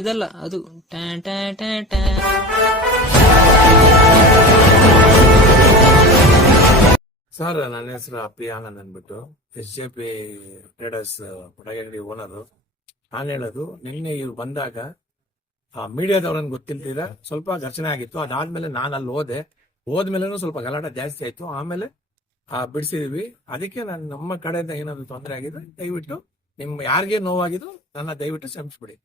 ಇದಲ್ಲ ಅದು ಸರ್, ನನ್ನ ಹೆಸರು ಪಿ ಆನಂದ್ ಅಂದ್ಬಿಟ್ಟು SJP ಟ್ರೇಡರ್ಸ್ ಪುಟಗಂಗಡಿ ಓನರು. ನಾನು ಹೇಳೋದು, ನಿನ್ನೆ ಇವ್ರು ಬಂದಾಗ ಮೀಡಿಯಾದವ್ರನ್ನ ಗೊತ್ತಿಲ್ದಿರ ಸ್ವಲ್ಪ ಘರ್ಷಣೆ ಆಗಿತ್ತು. ಅದಾದ್ಮೇಲೆ ನಾನು ಅಲ್ಲಿ ಹೋದ್ಮೇಲೆ ಸ್ವಲ್ಪ ಗಲಾಟೆ ಜಾಸ್ತಿ ಆಯ್ತು. ಆಮೇಲೆ ಬಿಡಿಸಿದ್ವಿ. ಅದಕ್ಕೆ ನಮ್ಮ ಕಡೆಯಿಂದ ಏನಾದ್ರು ತೊಂದರೆ ಆಗಿದೆ ದಯವಿಟ್ಟು ಯಾರಿಗೆ ನೋವಾಗಿದ್ರು ನನ್ನ ದಯವಿಟ್ಟು ಕ್ಷಮಿಸ್ಬಿಡಿ.